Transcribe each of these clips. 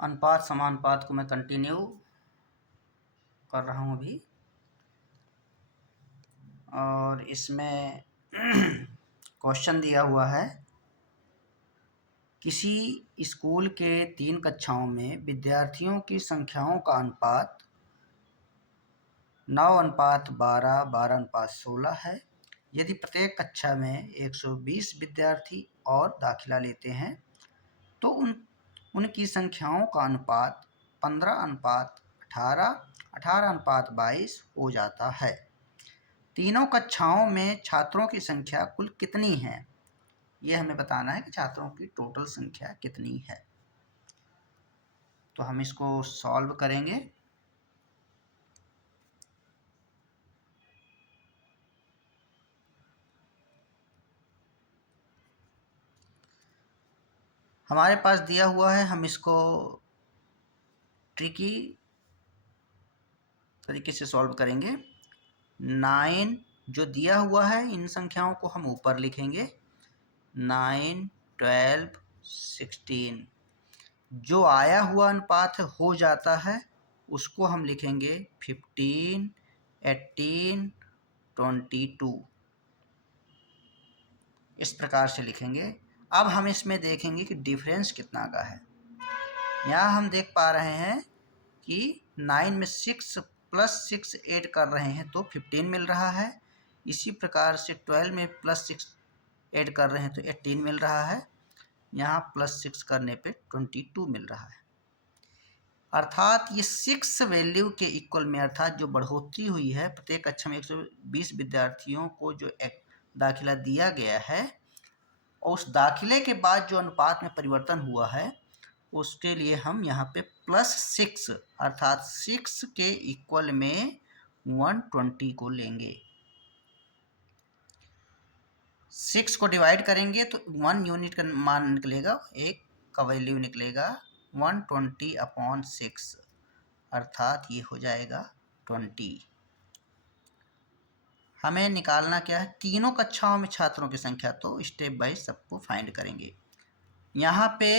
अनुपात समानुपात को मैं कंटिन्यू कर रहा हूँ अभी। और इसमें क्वेश्चन दिया हुआ है, किसी स्कूल के 3 कक्षाओं में विद्यार्थियों की संख्याओं का अनुपात 9:12, 12:16 है। यदि प्रत्येक कक्षा में 120 विद्यार्थी और दाखिला लेते हैं तो उनकी संख्याओं का अनुपात 15:18, 18:22 हो जाता है। तीनों कक्षाओं में छात्रों की संख्या कुल कितनी है? ये हमें बताना है कि छात्रों की टोटल संख्या कितनी है। तो हम इसको सॉल्व करेंगे। हमारे पास दिया हुआ है, हम इसको ट्रिकी तरीके से सॉल्व करेंगे। 9 जो दिया हुआ है, इन संख्याओं को हम ऊपर लिखेंगे। 9, 12, 16। जो आया हुआ अनुपात हो जाता है उसको हम लिखेंगे 15, 18, 22। इस प्रकार से लिखेंगे। अब हम इसमें देखेंगे कि डिफरेंस कितना का है। यहाँ हम देख पा रहे हैं कि 9 में 6 + 6 ऐड कर रहे हैं तो 15 मिल रहा है। इसी प्रकार से 12 में +6 ऐड कर रहे हैं तो 18 मिल रहा है। यहाँ +6 करने पे 22 मिल रहा है। अर्थात ये 6 वैल्यू के इक्वल में, अर्थात जो बढ़ोतरी हुई है, प्रत्येक कक्षा में 120 विद्यार्थियों को जो दाखिला दिया गया है और उस दाखिले के बाद जो अनुपात में परिवर्तन हुआ है उसके लिए हम यहाँ पे +6 अर्थात 6 के इक्वल में 120 को लेंगे। 6 को डिवाइड करेंगे तो 1 यूनिट का मान निकलेगा, एक का वैल्यू निकलेगा 120/6 अर्थात ये हो जाएगा 20। हमें निकालना क्या है? तीनों कक्षाओं में छात्रों की संख्या। तो स्टेप बाय सबको फाइंड करेंगे। यहाँ पे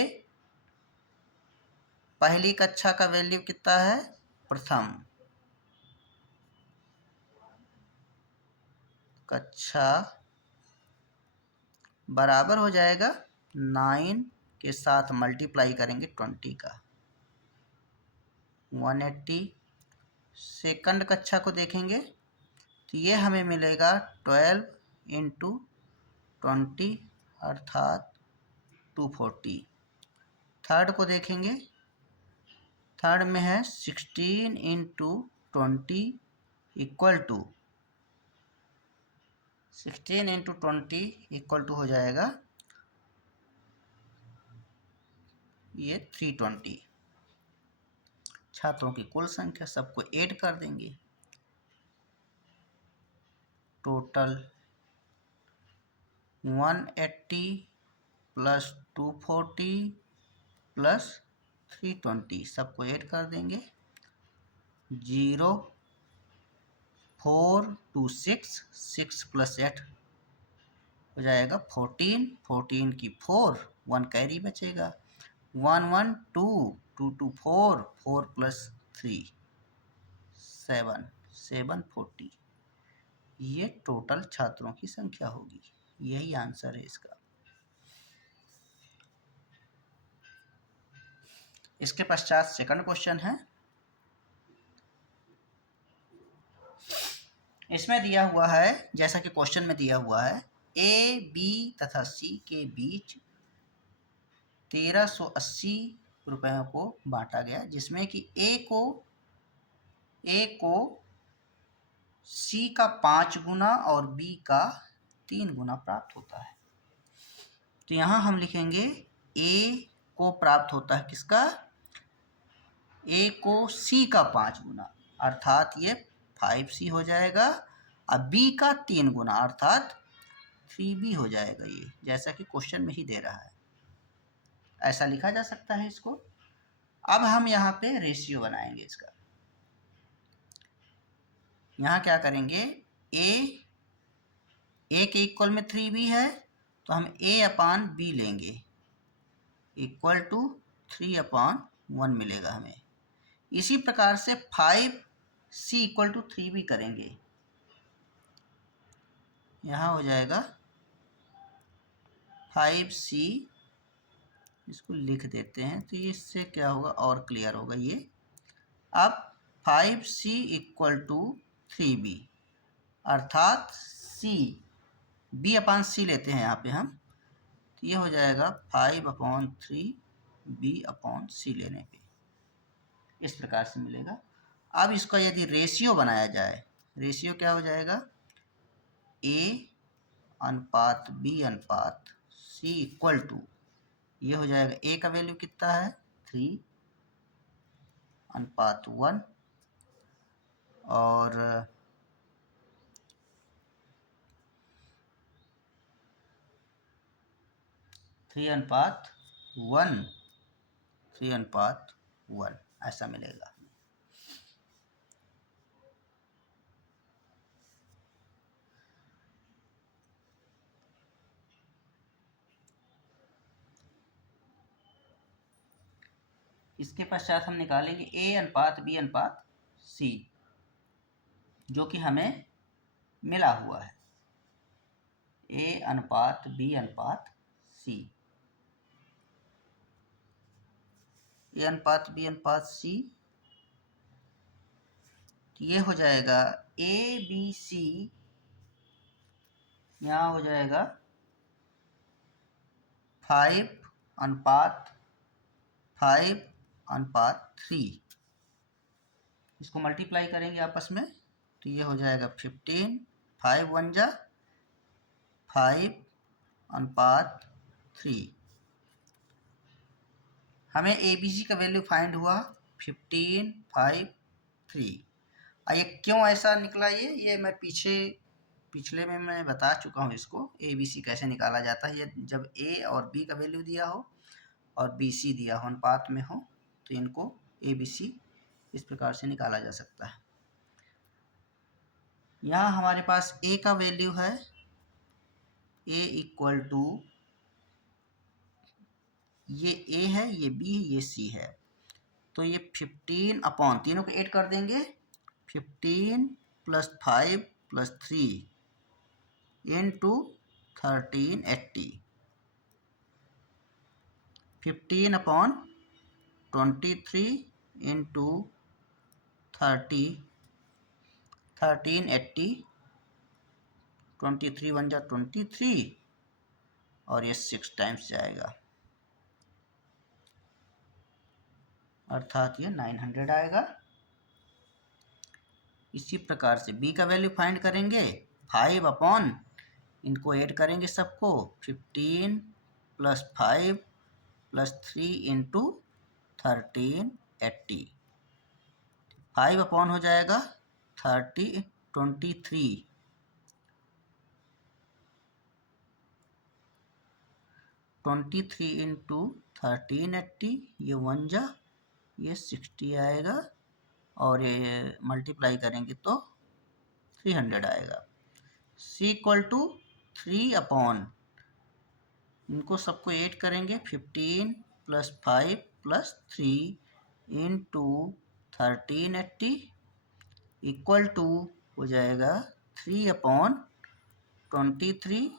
पहली कक्षा का वैल्यू कितना है? प्रथम कक्षा बराबर हो जाएगा 9 के साथ मल्टीप्लाई करेंगे 20 का 180। सेकंड कक्षा को देखेंगे तो ये हमें मिलेगा 12 × 20 अर्थात 240। थर्ड को देखेंगे, थर्ड में है 16 × 20 इक्वल टू 16 × 20 इक्वल टू हो जाएगा ये 320। छात्रों की कुल संख्या सबको ऐड कर देंगे। टोटल 180 + 240 + 320 सबको ऐड कर देंगे। 0, 4, 2, 6, 6 + 8 हो जाएगा 14, 14 की 4, 1 कैरी बचेगा। 1, 1, 2, 2, 2, 4, 4 + 3, 7, 740। ये टोटल छात्रों की संख्या होगी। यही आंसर है इसका। इसके पश्चात सेकंड क्वेश्चन है। इसमें दिया हुआ है, जैसा कि क्वेश्चन में दिया हुआ है, ए, बी तथा सी के बीच 1380 रुपयों को बांटा गया, जिसमें कि ए को सी का 5 गुना और बी का 3 गुना प्राप्त होता है। तो यहाँ हम लिखेंगे ए को प्राप्त होता है किसका? ए को सी का 5 गुना अर्थात ये 5C हो जाएगा। अब बी का 3 गुना अर्थात 3B हो जाएगा। ये जैसा कि क्वेश्चन में ही दे रहा है, ऐसा लिखा जा सकता है इसको। अब हम यहाँ पे रेशियो बनाएंगे इसका। यहाँ क्या करेंगे? ए के इक्वल में 3B है तो हम A/B लेंगे इक्वल टू 3/3। 1 मिलेगा हमें। इसी प्रकार से 5C इक्वल टू 3 भी करेंगे। यहाँ हो जाएगा 5C, इसको लिख देते हैं तो इससे क्या होगा और क्लियर होगा ये। अब 5C इक्वल टू 3B, अर्थात B अपॉन C लेते हैं यहाँ पे हम, तो ये हो जाएगा 5/3 B अपॉन C लेने पे, इस प्रकार से मिलेगा। अब इसका यदि रेशियो बनाया जाए, रेशियो क्या हो जाएगा, A अनुपात B अनुपात C इक्वल टू, ये हो जाएगा A का वैल्यू कितना है 3 अनुपात 1 और थ्री अनुपात 1 ऐसा मिलेगा। इसके पश्चात हम निकालेंगे A अनुपात B अनुपात C, जो कि हमें मिला हुआ है, A अनुपात B अनुपात C। A अनुपात B अनुपात C, ये हो जाएगा ABC, यहाँ हो जाएगा 5/3। इसको मल्टीप्लाई करेंगे आपस में तो ये हो जाएगा 15, 5 1 जा 5/3। हमें ABC का वैल्यू फाइंड हुआ 15, 5, 3। ये क्यों ऐसा निकला, ये मैं पिछले में मैं बता चुका हूँ इसको ABC कैसे निकाला जाता है। ये जब A और B का वैल्यू दिया हो और BC दिया हो, अनुपात में हो, तो इनको ABC इस प्रकार से निकाला जा सकता है। यहाँ हमारे पास A का वैल्यू है, A इक्वल टू, ये A है, ये B है, ये C है, तो ये 15 अपॉन, तीनों को ऐड कर देंगे, 15 + 5 + 3 इंटू 1380, 15 अपॉन 23 इंटू 1380, 23 1 जा 23 और ये 6 टाइम्स जाएगा, अर्थात ये 900 आएगा। इसी प्रकार से B का वैल्यू फाइंड करेंगे, 5 अपॉन, इनको ऐड करेंगे सबको, 15 + 5 + 3 इंटू 1380, 5 अपॉन हो जाएगा 23 इंटू 1380, ये 1 जा, ये 60 आएगा और ये मल्टीप्लाई करेंगे तो 300 आएगा। C इक्वल टू 3 अपॉन, इनको सबको ऐड करेंगे, 15 + 5 + 3 इंटू 1380 इक्वल टू हो जाएगा 3 अपॉन 23,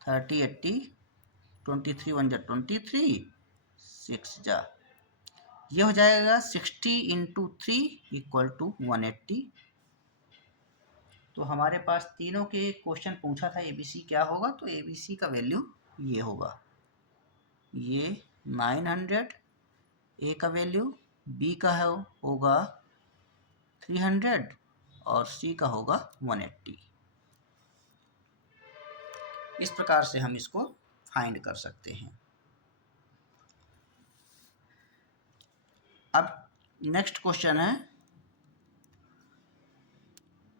3080, 23 1 जा 23, 6 जा, ये हो जाएगा 60 इंटू 3 इक्वल टू 180। तो हमारे पास तीनों के क्वेश्चन पूछा था ABC क्या होगा, तो ABC का वैल्यू ये होगा, ये 900, A का वैल्यू, B का होगा 300 और C का होगा 180। इस प्रकार से हम इसको फाइंड कर सकते हैं। अब नेक्स्ट क्वेश्चन है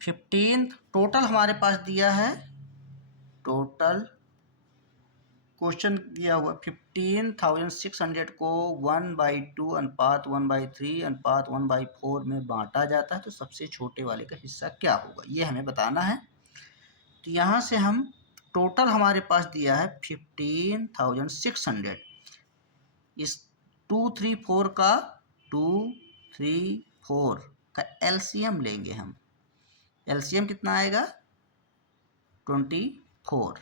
15, टोटल हमारे पास दिया है, टोटल क्वेश्चन दिया हुआ 15,600 को 1/2 अनुपात 1/3 अनुपात 1/4 में बांटा जाता है, तो सबसे छोटे वाले का हिस्सा क्या होगा, ये हमें बताना है। तो यहाँ से हम टोटल हमारे पास दिया है 15,600, इस 2 3 4 का 2 3 4 का एलसीएम लेंगे हम। एलसीएम कितना आएगा? 24।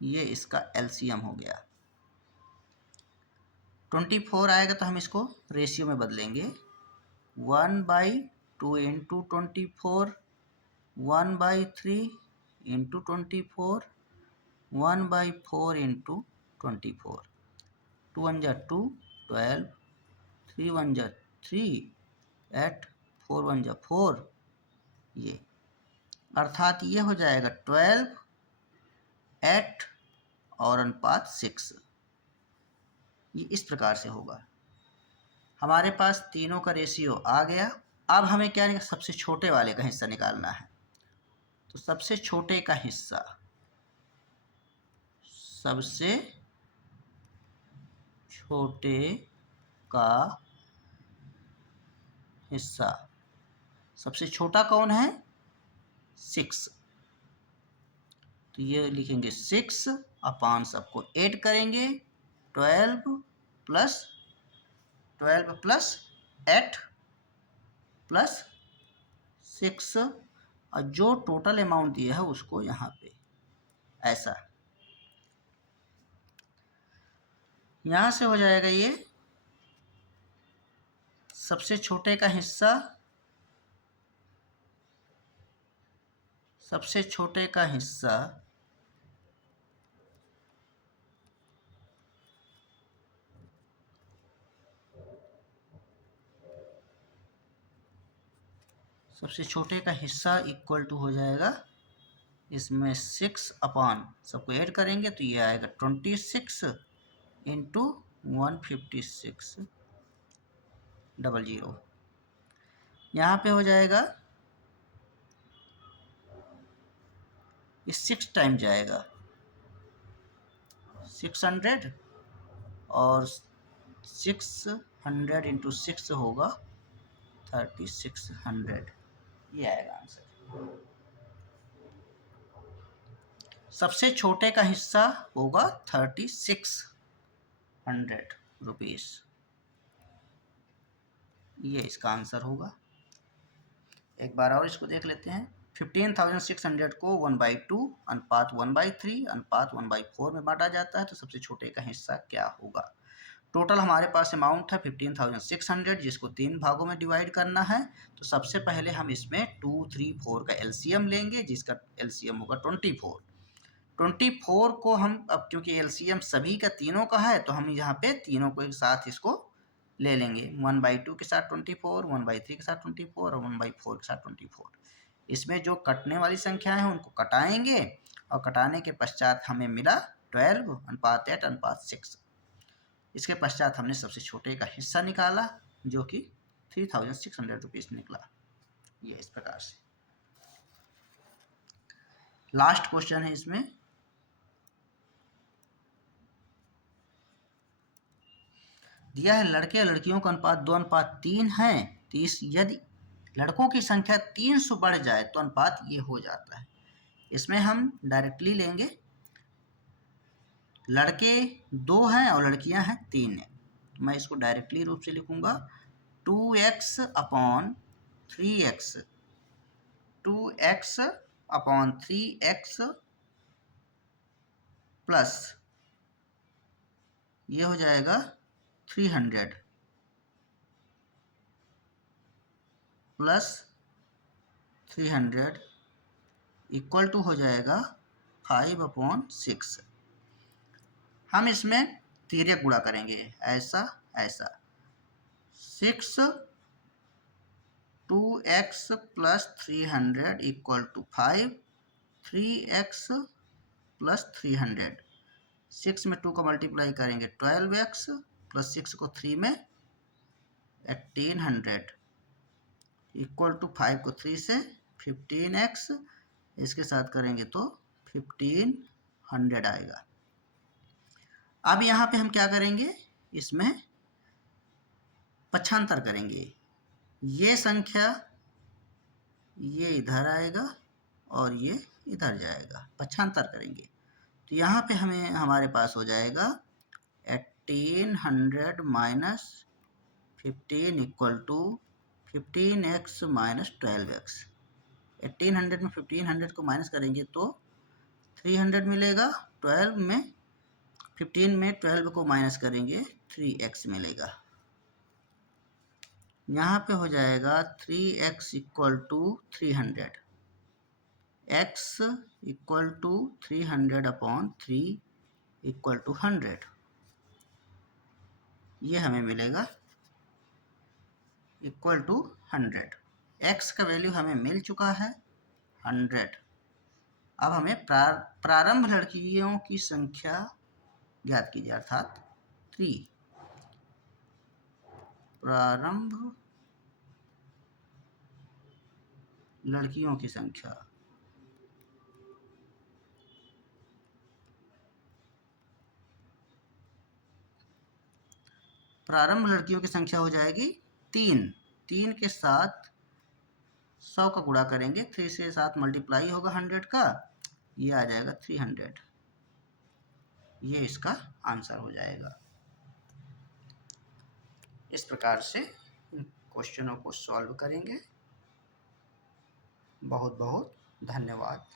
ये इसका एलसीएम हो गया। 24 आएगा तो हम इसको रेशियो में बदलेंगे। 1/2 इंटू 24, 1/3 इंटू 24, 1/4 इंटू 24। 2 1 जा 2, 12, 3 1 जा 3, 8, 4 1 जा 4। ये अर्थात ये हो जाएगा 12, 8 और अनुपात 6। ये इस प्रकार से होगा। हमारे पास तीनों का रेशियो आ गया। अब हमें क्या निकालना? सबसे छोटे वाले का हिस्सा निकालना है। तो सबसे छोटे का हिस्सा, सबसे छोटे का हिस्सा, सबसे छोटा कौन है? 6। तो ये लिखेंगे 6 अपान, सबको ऐड करेंगे 12 प्लस 8 प्लस 6, और जो टोटल अमाउंट दिया है उसको यहाँ पे ऐसा, यहाँ से हो जाएगा ये सबसे छोटे का हिस्सा, सबसे छोटे का हिस्सा सबसे छोटे का हिस्सा इक्वल टू हो जाएगा इसमें 6 अपान, सबको ऐड करेंगे तो ये आएगा 26 इंटू 156 00। यहाँ पे हो जाएगा ये 6 टाइम जाएगा 600, और 600 इंटू 6 होगा 3600। ये आएगा आंसर। सबसे छोटे का हिस्सा होगा 3600 रुपीस। ये इसका आंसर होगा। एक बार और इसको देख लेते हैं। 15,600 को 1/2 अनुपात 1/3 अनुपात 1/4 में बांटा जाता है, तो सबसे छोटे का हिस्सा क्या होगा? टोटल हमारे पास अमाउंट है 15,600, जिसको 3 भागों में डिवाइड करना है। तो सबसे पहले हम इसमें 2 3 4 का एलसीएम लेंगे, जिसका एलसीएम होगा 24। 24 को हम, अब क्योंकि एलसीएम सभी का तीनों का है, तो हम यहाँ पे तीनों को एक साथ इसको ले लेंगे। 1/2 के साथ 24, 1/3 के साथ 24 और 1/4 के साथ 24। इसमें जो कटने वाली संख्या है उनको कटाएंगे, और कटाने के पश्चात हमें मिला 12 अनुपात 8 अनुपात 6। इसके पश्चात हमने सबसे छोटे का हिस्सा निकाला, जो कि 3,600 रुपीज़ निकला। ये इस प्रकार से। लास्ट क्वेश्चन है इसमें। दिया है लड़के और लड़कियों का अनुपात 2:3 है, तो यदि लड़कों की संख्या 3 से बढ़ जाए तो अनुपात ये हो जाता है। इसमें हम डायरेक्टली लेंगे, लड़के 2 हैं और लड़कियां हैं 3 हैं, तो मैं इसको डायरेक्टली रूप से लिखूंगा 2x upon 3x, 2x upon 3x plus ये हो जाएगा 300 प्लस 300 इक्वल टू हो जाएगा 5/6। हम इसमें तिर्यक गुणा करेंगे, ऐसा ऐसा। 6 2x plus 300 equal to 5, 3x plus 300। 6 में 2 को मल्टीप्लाई करेंगे 12x प्लस 6 को 3 में 1800 इक्वल टू 5 को 3 से 15x, इसके साथ करेंगे तो 1500 आएगा। अब यहाँ पे हम क्या करेंगे, इसमें पक्षांतर करेंगे। ये संख्या ये इधर आएगा और ये इधर जाएगा, पक्षांतर करेंगे। तो यहाँ पे हमें हमारे पास हो जाएगा 1500 minus 15 equal to 15x minus 12x। 1800 में 1500 को माइनस करेंगे तो 300 मिलेगा। 12 में 15 में 12 को माइनस करेंगे 3x मिलेगा। यहाँ पे हो जाएगा 3x equal to 300, x equal to 300 upon 3 equal to 100, ये हमें मिलेगा इक्वल टू 100। x का वैल्यू हमें मिल चुका है 100। अब हमें प्रारंभ लड़कियों की संख्या ज्ञात कीजिए, अर्थात 3। प्रारंभ लड़कियों की संख्या, प्रारंभ लड़कियों की संख्या हो जाएगी 3। 3 के साथ 100 का गुणा करेंगे, 3 से 7 मल्टीप्लाई होगा 100 का, ये आ जाएगा 300। ये इसका आंसर हो जाएगा। इस प्रकार से इन क्वेश्चनों को सॉल्व करेंगे। बहुत बहुत धन्यवाद।